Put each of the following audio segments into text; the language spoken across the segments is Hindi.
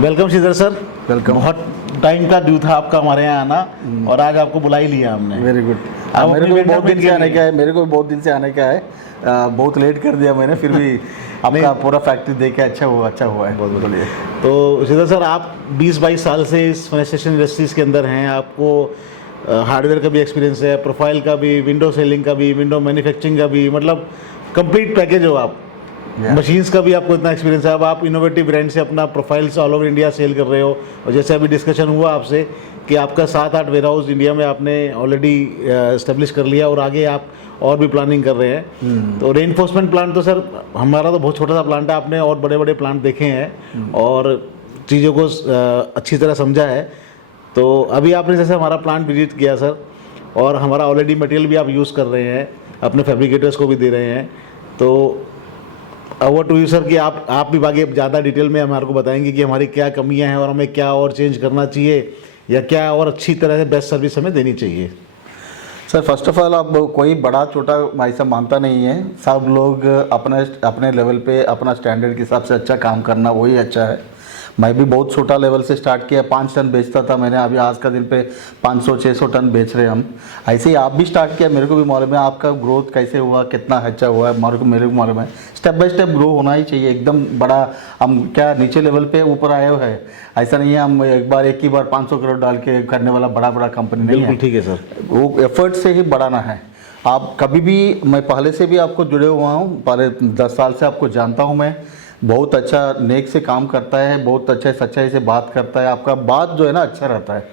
Welcome Sridhar sir. वेलकम। बहुत टाइम का ड्यू था आपका हमारे यहाँ आना और आज आपको बुला ही लिया हमने। Very good. आप मेरे अपनी को भी बहुत mentor दिन से आने का है, मेरे को भी बहुत दिन से आने का है। बहुत लेट कर दिया मैंने, फिर भी आपका पूरा फैक्ट्री देख के अच्छा हुआ है। बहुत बढ़िया। तो श्रीधर सर, आप 20-22 साल से इस फर्नीचर इंडस्ट्रीज के अंदर हैं। आपको हार्डवेयर का भी एक्सपीरियंस है, प्रोफाइल का भी, विंडो सेलिंग का भी, विंडो मैन्युफैक्चरिंग का भी, मतलब कंप्लीट पैकेज हो आप। मशीन्स का भी आपको इतना एक्सपीरियंस है। अब आप इनोवेटिव ब्रांड से अपना profiles all over India sell कर रहे हो, और जैसे अभी डिस्कशन हुआ आपसे कि आपका 7-8 वेयर हाउस इंडिया में आपने ऑलरेडी इस्टेब्लिश कर लिया और आगे आप और भी प्लानिंग कर रहे हैं। तो रेनफोर्समेंट प्लांट तो सर हमारा तो बहुत छोटा सा प्लांट है, आपने और बड़े बड़े प्लांट देखे हैं और चीज़ों को अच्छी तरह समझा है। तो अभी आपने जैसे हमारा प्लांट विजिट किया सर, और हमारा ऑलरेडी मटेरियल भी आप यूज़ कर रहे हैं, अपने फैब्रिकेटर्स को भी दे रहे हैं। तो ओवर टू यू सर कि आप भी आगे ज़्यादा डिटेल में हमारे को बताएंगे कि हमारी क्या कमियां हैं और हमें क्या और चेंज करना चाहिए या क्या और अच्छी तरह से बेस्ट सर्विस हमें देनी चाहिए। सर फर्स्ट ऑफ ऑल, आप कोई बड़ा छोटा ऐसा मानता नहीं है। सब लोग अपने अपने लेवल पे अपना स्टैंडर्ड के हिसाब से अच्छा काम करना वही अच्छा है। मैं भी बहुत छोटा लेवल से स्टार्ट किया, 5 टन बेचता था मैंने, अभी आज का दिन पे 500-600 टन बेच रहे हैं हम। ऐसे ही आप भी स्टार्ट किया, मेरे को भी मालूम है आपका ग्रोथ कैसे हुआ, कितना अच्छा हुआ है, मेरे को मालूम है। स्टेप बाय स्टेप ग्रो होना ही चाहिए। एकदम बड़ा हम क्या नीचे लेवल पे ऊपर आए हुए हैं, ऐसा नहीं है। हम एक ही बार 500 करोड़ डाल के करने वाला बड़ा कंपनी नहीं है। ठीक है सर, वो एफर्ट से ही बढ़ाना है। आप कभी भी, मैं पहले से भी आपको जुड़े हुआ हूँ, पहले 10 साल से आपको जानता हूँ मैं। बहुत अच्छा नेक से काम करता है, बहुत अच्छा सच्चाई से बात करता है, आपका बात जो है ना अच्छा रहता है,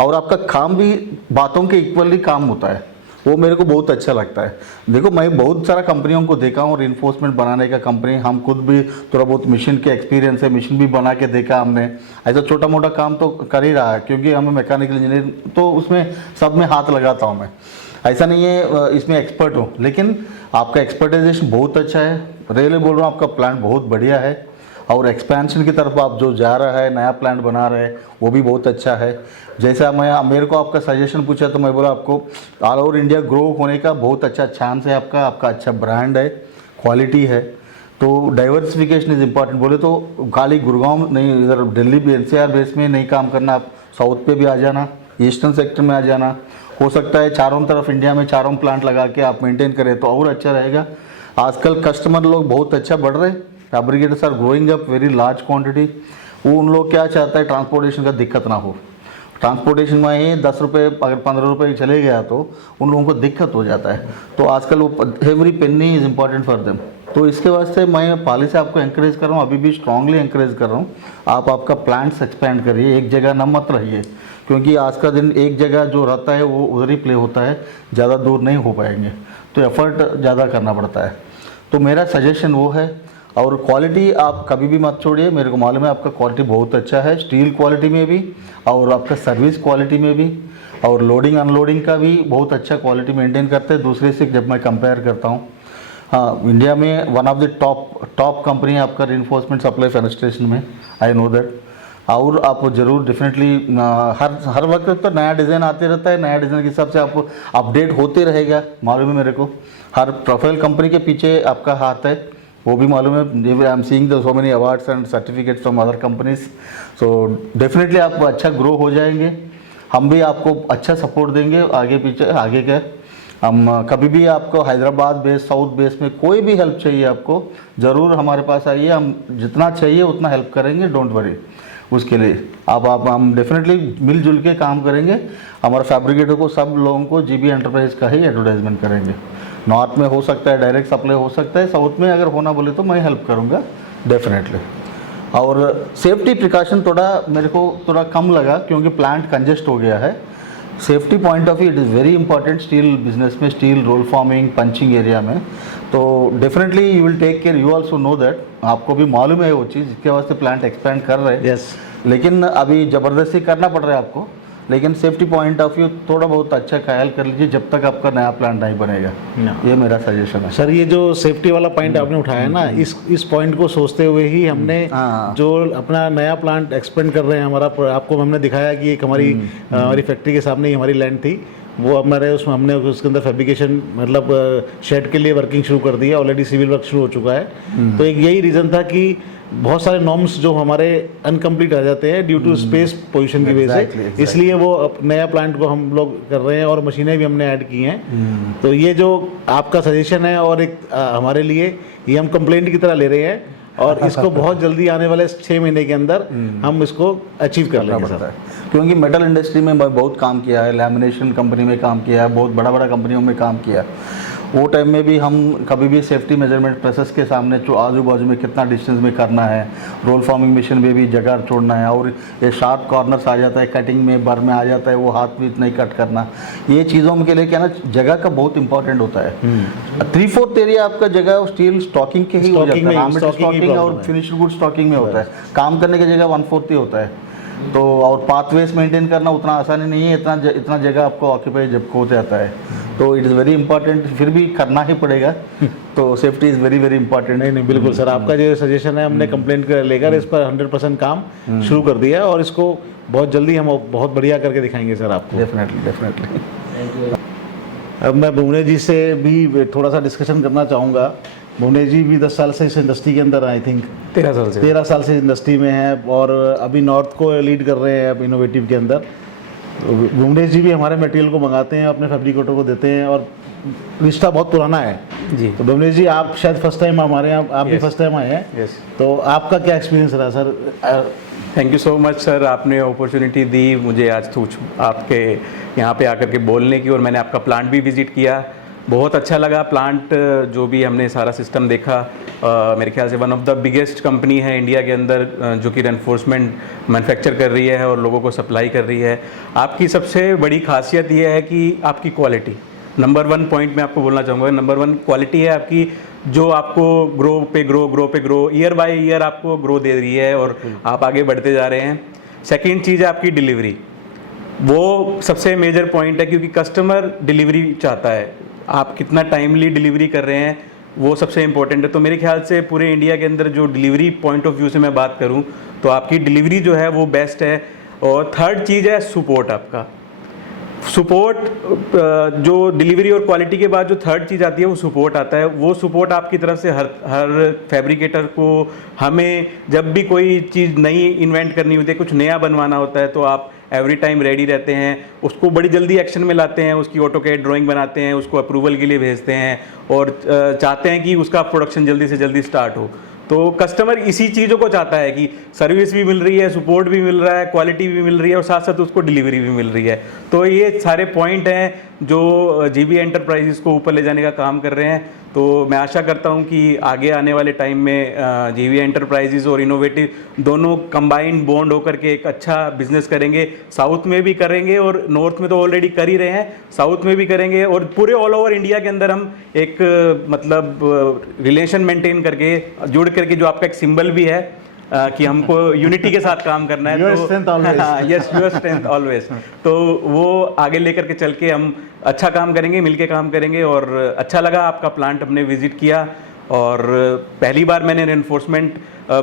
और आपका काम भी बातों के इक्वली काम होता है, वो मेरे को बहुत अच्छा लगता है। देखो, मैं बहुत सारा कंपनियों को देखा हूँ रिइंफोर्समेंट बनाने का कंपनी। हम खुद भी थोड़ा बहुत मशीन के एक्सपीरियंस है, मशीन भी बना के देखा हमने। ऐसा छोटा मोटा काम तो कर ही रहा है, क्योंकि हमें मैकेनिकल इंजीनियर तो उसमें सब में हाथ लगाता हूँ मैं। ऐसा नहीं है इसमें एक्सपर्ट हो, लेकिन आपका एक्सपर्टाइजेशन बहुत अच्छा है। रियली बोल रहा हूँ, आपका प्लांट बहुत बढ़िया है, और एक्सपेंशन की तरफ आप जो जा रहा है, नया प्लांट बना रहे हैं, वो भी बहुत अच्छा है। जैसा मेरे को आपका सजेशन पूछा तो मैं बोला आपको ऑल ओवर इंडिया ग्रो होने का बहुत अच्छा चांस है। आपका अच्छा ब्रांड है, क्वालिटी है, तो डाइवर्सिफिकेशन इज़ इम्पॉर्टेंट। बोले तो खाली गुड़गांव नहीं, इधर दिल्ली भी NCR बेस में नहीं काम करना, आप साउथ पे भी आ जाना, ईस्टर्न सेक्टर में आ जाना। हो सकता है चारों तरफ इंडिया में चारों प्लांट लगा के आप मेंटेन करें तो और अच्छा रहेगा। आजकल कस्टमर लोग बहुत अच्छा बढ़ रहे हैं, fabricators are growing up very large quantity. वो उन लोग क्या चाहता है, ट्रांसपोर्टेशन का दिक्कत ना हो। ट्रांसपोर्टेशन में ही 10 रुपये अगर 15 रुपये चले गया तो उन लोगों को दिक्कत हो जाता है। तो आजकल वो every penny is important for them. तो इसके वास्ते मैं पहले से आपको एंकरेज कर रहा हूँ, अभी भी स्ट्रांगली एंकरेज कर रहा हूँ। आप आपका प्लांट्स एक्सपेंड करिए, एक जगह न मत रहिए, क्योंकि आज का दिन एक जगह जो रहता है वो उधर ही प्ले होता है, ज़्यादा दूर नहीं हो पाएंगे, तो एफर्ट ज़्यादा करना पड़ता है। तो मेरा सजेशन वो है। और क्वालिटी आप कभी भी मत छोड़िए, मेरे को मालूम है आपका क्वालिटी बहुत अच्छा है, स्टील क्वालिटी में भी और आपका सर्विस क्वालिटी में भी, और लोडिंग अनलोडिंग का भी बहुत अच्छा क्वालिटी मेंटेन करते हैं दूसरे से जब मैं कंपेयर करता हूँ। हाँ, इंडिया में one of the top company है आपका रिइंफोर्समेंट सप्लाई फेनेस्ट्रेशन में, आई नो दैट। और आप जरूर डेफिनेटली हर वक्त तो नया डिज़ाइन आते रहता है, नया डिज़ाइन के हिसाब से आपको अपडेट होते रहेगा, मालूम है मेरे को। हर प्रोफाइल कंपनी के पीछे आपका हाथ है, वो भी मालूम है। I am seeing the so many awards and certificates from other companies. So definitely आप अच्छा ग्रो हो जाएंगे, हम भी आपको अच्छा सपोर्ट देंगे आगे पीछे आगे का। हम कभी भी आपको हैदराबाद बेस, साउथ बेस में कोई भी हेल्प चाहिए आपको, ज़रूर हमारे पास आइए, हम जितना चाहिए उतना हेल्प करेंगे, डोंट वरी उसके लिए। आप हम डेफिनेटली मिलजुल के काम करेंगे। हमारे फैब्रिकेटर को, सब लोगों को GB एंटरप्राइज का ही एडवर्टाइजमेंट करेंगे। नॉर्थ में हो सकता है डायरेक्ट सप्लाई हो सकता है, साउथ में अगर होना बोले तो मैं हेल्प करूँगा डेफिनेटली। और सेफ्टी प्रिकॉशन मेरे को थोड़ा कम लगा, क्योंकि प्लांट कंजेस्ट हो गया है। Safety point of view it is very important steel business में, steel roll forming punching area में। तो definitely you will take care, you also know that, आपको भी मालूम है वो चीज़, जिसके वास्ते प्लांट एक्सपेंड कर रहे हैं। यस। लेकिन अभी ज़बरदस्ती करना पड़ रहा है आपको, लेकिन सेफ्टी पॉइंट ऑफ व्यू थोड़ा बहुत अच्छा ख्याल कर लीजिए जब तक आपका नया प्लांट नहीं बनेगा। ये मेरा सजेशन है सर। ये जो सेफ्टी वाला पॉइंट आपने उठाया ना, इस पॉइंट को सोचते हुए ही हमने जो अपना नया प्लांट एक्सपेंड कर रहे हैं, हमारा आपको हमने दिखाया कि एक हमारी फैक्ट्री के सामने ही हमारी लैंड थी, वो हमारे उसमें हमने उसके अंदर फैब्रिकेशन मतलब शेड के लिए वर्किंग शुरू कर दी है, ऑलरेडी सिविल वर्क शुरू हो चुका है। तो एक यही रीज़न था कि बहुत सारे नॉर्म्स जो हमारे अनकम्प्लीट रह जाते हैं ड्यू टू स्पेस पोजीशन की वजह Exactly. से, इसलिए वो नया प्लांट को हम लोग कर रहे हैं और मशीनें भी हमने ऐड की हैं। तो ये जो आपका सजेशन है और एक हमारे लिए ये हम कंप्लेंट की तरह ले रहे हैं और इसको बहुत जल्दी आने वाले 6 महीने के अंदर हम इसको अचीव कर लेंगे पड़ता सर। है क्योंकि मेटल इंडस्ट्री में मैं बहुत काम किया है, लैमिनेशन कंपनी में काम किया है, बहुत बड़ा बड़ा कंपनियों में काम किया है। वो टाइम में भी हम कभी भी सेफ्टी मेजरमेंट प्रोसेस के सामने जो आजू बाजू में कितना डिस्टेंस में करना है, रोल फॉर्मिंग मशीन में भी जगह छोड़ना है, और ये शार्प कॉर्नर्स आ जाता है कटिंग में, बर में आ जाता है, वो हाथ भी नहीं कट करना, ये चीज़ों के लिए क्या ना जगह का बहुत इंपॉर्टेंट होता है। 3/4 एरिया आपका जगह स्टील स्टॉकिंग के ही हो जाता है, स्टॉकिंग और फिनिश्ड गुड स्टॉकिंग में होता है, काम करने की जगह 1/4 ही होता है। तो और पाथवेज मेंटेन करना उतना आसानी नहीं है, इतना जगह आपको ऑक्यूपाई जब हो जाता है, तो इट इज़ वेरी इंपॉर्टेंट, फिर भी करना ही पड़ेगा। तो safety is very very important. नहीं बिल्कुल सर, आपका जो सजेशन है हमने कंप्लेंट कर लेकर इस पर 100% काम शुरू कर दिया है और इसको बहुत जल्दी हम बहुत बढ़िया करके दिखाएंगे सर आपको। डेफिनेटली। अब मैं भुवनेश जी से भी थोड़ा सा डिस्कशन करना चाहूँगा। भुवनेश जी भी 10 साल से इस इंडस्ट्री के अंदर आई थिंक 13 साल से इंडस्ट्री में हैं और अभी नॉर्थ को लीड कर रहे हैं अब इनोवेटिव के अंदर। तो भुवनेश जी भी हमारे मटेरियल को मंगाते हैं, अपने फैब्रिकेटर को देते हैं और रिश्ता बहुत पुराना है जी। तो भुवनेश जी आप शायद फर्स्ट टाइम हमारे यहाँ, आप भी फर्स्ट टाइम आए हैं, तो आपका क्या एक्सपीरियंस रहा sir? Thank you so much sir, आपने अपॉर्चुनिटी दी मुझे आज आपके यहाँ पे आकर के बोलने की, और मैंने आपका प्लांट भी विजिट किया, बहुत अच्छा लगा। प्लांट जो भी हमने सारा सिस्टम देखा, मेरे ख्याल से one of the biggest company है इंडिया के अंदर जो कि रेनफोर्समेंट मैन्युफैक्चर कर रही है और लोगों को सप्लाई कर रही है। आपकी सबसे बड़ी खासियत ये है कि आपकी क्वालिटी, नंबर 1 पॉइंट मैं आपको बोलना चाहूँगा, नंबर 1 क्वालिटी है आपकी, जो आपको ग्रो पे ग्रो ईयर बाय ईयर आपको ग्रो दे रही है और आप आगे बढ़ते जा रहे हैं। सेकेंड चीज़ है आपकी डिलीवरी, वो सबसे मेजर पॉइंट है क्योंकि कस्टमर डिलीवरी चाहता है, आप कितना टाइमली डिलीवरी कर रहे हैं वो सबसे इम्पोर्टेंट है। तो मेरे ख्याल से पूरे इंडिया के अंदर जो डिलीवरी पॉइंट ऑफ व्यू से मैं बात करूं तो आपकी डिलीवरी जो है वो बेस्ट है। और थर्ड चीज़ है सपोर्ट, आपका सपोर्ट, जो डिलीवरी और क्वालिटी के बाद जो थर्ड चीज़ आती है वो सपोर्ट आता है। वो सपोर्ट आपकी तरफ से हर फैब्रिकेटर को, हमें जब भी कोई चीज़ नई इन्वेंट करनी होती है, कुछ नया बनवाना होता है, तो आप एवरी टाइम रेडी रहते हैं, उसको बड़ी जल्दी एक्शन में लाते हैं, उसकी ऑटोकैड ड्राइंग बनाते हैं, उसको अप्रूवल के लिए भेजते हैं और चाहते हैं कि उसका प्रोडक्शन जल्दी से जल्दी स्टार्ट हो। तो कस्टमर इसी चीज़ों को चाहता है कि सर्विस भी मिल रही है, सपोर्ट भी मिल रहा है, क्वालिटी भी मिल रही है और साथ साथ उसको डिलीवरी भी मिल रही है। तो ये सारे पॉइंट हैं जो जीबी एंटरप्राइजेस को ऊपर ले जाने का काम कर रहे हैं। तो मैं आशा करता हूं कि आगे आने वाले टाइम में जीबी एंटरप्राइजेस और इनोवेटिव दोनों कंबाइंड बॉन्ड होकर के एक अच्छा बिजनेस करेंगे। साउथ में भी करेंगे और नॉर्थ में तो ऑलरेडी कर ही रहे हैं, साउथ में भी करेंगे और पूरे ऑल ओवर इंडिया के अंदर हम एक मतलब रिलेशन मेंटेन करके, जुड़ करके, जो आपका एक सिंबल भी है कि हमको यूनिटी के साथ काम करना है, Your strength always. Yes, your strength always. तो वो आगे लेकर के चल के हम अच्छा काम करेंगे, मिलके काम करेंगे। और अच्छा लगा आपका प्लांट हमने विजिट किया और पहली बार मैंने रेनफोर्समेंट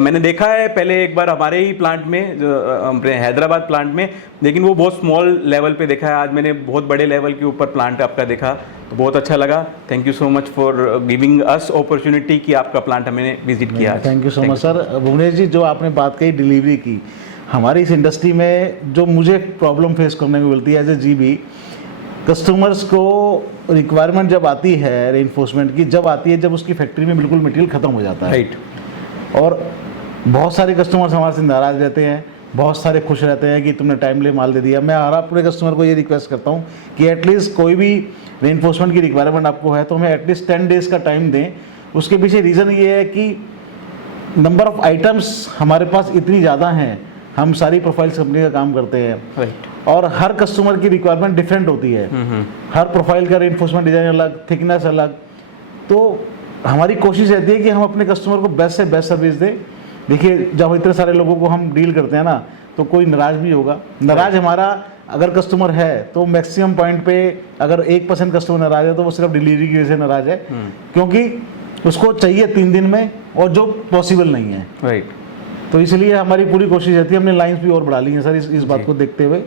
मैंने देखा है, पहले एक बार हमारे ही प्लांट में, अपने हैदराबाद प्लांट में, लेकिन वो बहुत स्मॉल लेवल पे देखा है। आज मैंने बहुत बड़े लेवल के ऊपर प्लांट आपका देखा, तो बहुत अच्छा लगा। Thank you so much for giving us opportunity कि आपका प्लांट हमने विजिट किया। Thank you so much sir. Bhuvnesh ji, जो आपने बात कही डिलीवरी की, हमारी इस इंडस्ट्री में जो मुझे प्रॉब्लम फेस करने को मिलती है एज ए जीबी, कस्टमर्स को रिक्वायरमेंट जब आती है रेनफोर्समेंट की, जब आती है जब उसकी फैक्ट्री में बिल्कुल मटेरियल ख़त्म हो जाता है, राइट। और बहुत सारे कस्टमर्स हमारे से नाराज़ रहते हैं, बहुत सारे खुश रहते हैं कि तुमने टाइमली माल दे दिया। मैं हर पूरे कस्टमर को ये रिक्वेस्ट करता हूँ कि एटलीस्ट कोई भी रेनफोर्समेंट की रिक्वायरमेंट आपको है तो हमें एटलीस्ट 10 डेज़ का टाइम दें। उसके पीछे रीज़न ये है कि नंबर ऑफ़ आइटम्स हमारे पास इतनी ज़्यादा हैं, हम सारी प्रोफाइल्स कंपनी का काम करते हैं, राइट। और हर कस्टमर की रिक्वायरमेंट डिफरेंट होती है, हर प्रोफाइल का रेनफोर्समेंट डिज़ाइन अलग, थिकनेस अलग। तो हमारी कोशिश रहती है कि हम अपने कस्टमर को बेस्ट से बेस्ट सर्विस दें। देखिए, जब इतने सारे लोगों को हम डील करते हैं ना, तो कोई नाराज़ भी होगा। नाराज़ हमारा अगर कस्टमर है तो मैक्सिमम पॉइंट पे अगर 1% कस्टमर नाराज़ है तो वो सिर्फ डिलीवरी की वजह से नाराज़ है, क्योंकि उसको चाहिए 3 दिन में और जो पॉसिबल नहीं है, राइट। तो इसलिए हमारी पूरी कोशिश रहती है। हमने लाइंस भी और बढ़ा ली हैं सर इस बात को देखते हुए,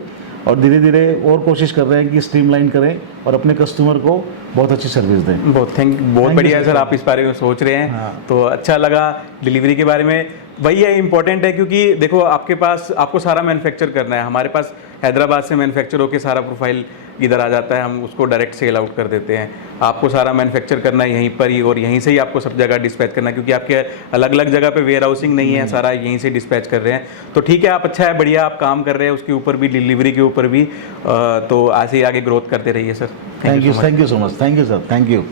और धीरे धीरे और कोशिश कर रहे हैं कि स्ट्रीमलाइन करें और अपने कस्टमर को बहुत अच्छी सर्विस दें। बहुत बढ़िया है सर, आप इस बारे में सोच रहे हैं। हाँ। तो अच्छा लगा डिलीवरी के बारे में। वही है, इम्पोर्टेंट है, क्योंकि देखो आपके पास आपको सारा मैन्युफैक्चर करना है। हमारे पास हैदराबाद से मैन्युफैक्चर होकर सारा प्रोफाइल इधर आ जाता है, हम उसको डायरेक्ट सेल आउट कर देते हैं। आपको सारा मैन्युफैक्चर करना है यहीं पर ही, और यहीं से ही आपको सब जगह डिस्पैच करना है, क्योंकि आपके अलग अलग जगह पे वेयर हाउसिंग नहीं है, सारा यहीं से डिस्पैच कर रहे हैं। तो ठीक है, आप अच्छा है, बढ़िया आप काम कर रहे हैं, उसके ऊपर भी, डिलीवरी के ऊपर भी। तो ऐसे ही आगे ग्रोथ करते रहिए sir. Thank you so much, thank you sir, thank you.